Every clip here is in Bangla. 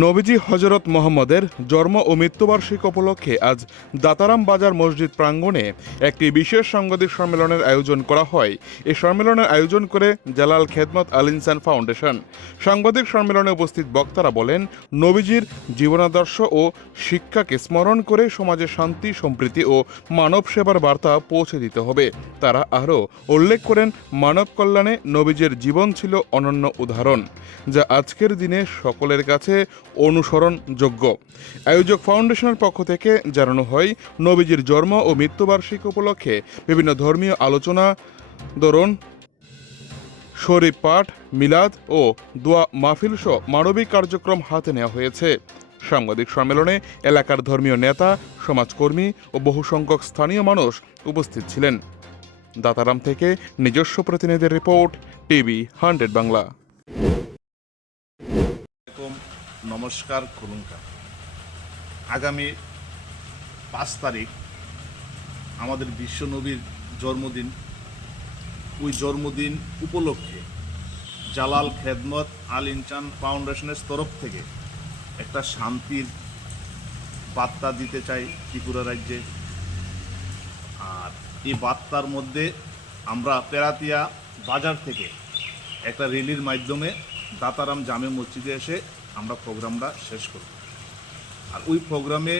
নবীজি হজরত মোহাম্মদের জন্ম ও মৃত্যুবার্ষিকী উপলক্ষে আজ দাতারাম বাজার মসজিদ প্রাঙ্গণে একটি বিশেষ সাংবাদিক সম্মেলনের আয়োজন করা হয়। এই সম্মেলনের আয়োজন করে জালাল খেদমত আল ইনসান ফাউন্ডেশন। সাংবাদিক সম্মেলনে উপস্থিত বক্তারা বলেন, নবীজির জীবনাদর্শ ও শিক্ষাকে স্মরণ করে সমাজে শান্তি, সম্প্রীতি ও মানব সেবার বার্তা পৌঁছে দিতে হবে। তারা আরও উল্লেখ করেন, মানব কল্যাণে নবীজের জীবন ছিল অনন্য উদাহরণ, যা আজকের দিনে সকলের কাছে অনুসরণযোগ্য। আয়োজক ফাউন্ডেশনের পক্ষ থেকে জানানো হয়, নবীজির জন্ম ও মৃত্যুবার্ষিকী উপলক্ষে বিভিন্ন ধর্মীয় আলোচনা, দরুন, শরীফ পাঠ, মিলাদ ও দোয়া মাহফিল সহ মানবিক কার্যক্রম হাতে নেওয়া হয়েছে। সাংবাদিক সম্মেলনে এলাকার ধর্মীয় নেতা, সমাজকর্মী ও বহু সংখ্যক স্থানীয় মানুষ উপস্থিত ছিলেন। দাতারাম থেকে নিজস্ব প্রতিনিধির রিপোর্ট, টিভি হান্ড্রেড বাংলা। নমস্কার কুলুঙ্কা আগামী পাঁচ তারিখ আমাদের বিশ্বনবীর জন্মদিন। ওই জন্মদিন উপলক্ষে জালাল খেদমত আল ইনচান ফাউন্ডেশনের তরফ থেকে একটা শান্তির বার্তা দিতে চাই ত্রিপুরা রাজ্যে। আর এই বার্তার মধ্যে আমরা পেরাতিয়া বাজার থেকে একটা রেলির মাধ্যমে দাতারাম জামে মসজিদে এসে আমরা প্রোগ্রামটা শেষ করব। আর ওই প্রোগ্রামে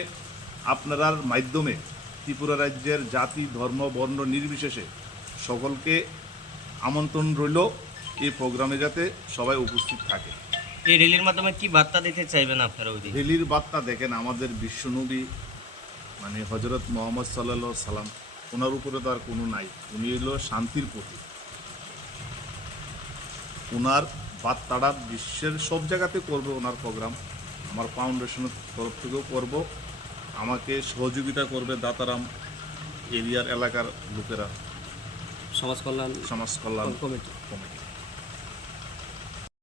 আপনারার মাধ্যমে ত্রিপুরা রাজ্যের জাতি ধর্ম বর্ণ নির্বিশেষে সকলকে আমন্ত্রণ রইল এই প্রোগ্রামে যাতে সবাই উপস্থিত থাকে। এই রেলির মাধ্যমে কি বার্তা দিতে চাইবেন আপনারা ওই রেলির বার্তা দেখেন আমাদের বিশ্বনবী মানে হজরত মোহাম্মদ সাল্লা সাল্লাম ওনার উপরে তো আর কোনো নাই। উনি হলো শান্তির প্রতীক। ওনার বার্তাটা বিশ্বের সব জায়গাতে করবে ওনার প্রোগ্রাম আমার ফাউন্ডেশনের তরফ থেকেও করব। আমাকে সহযোগিতা করবে দাতারাম এরিয়ার এলাকার লোকেরা। সমাজ কল্যাণ সমাজ কল্যাণ কমিটি। কমিটি।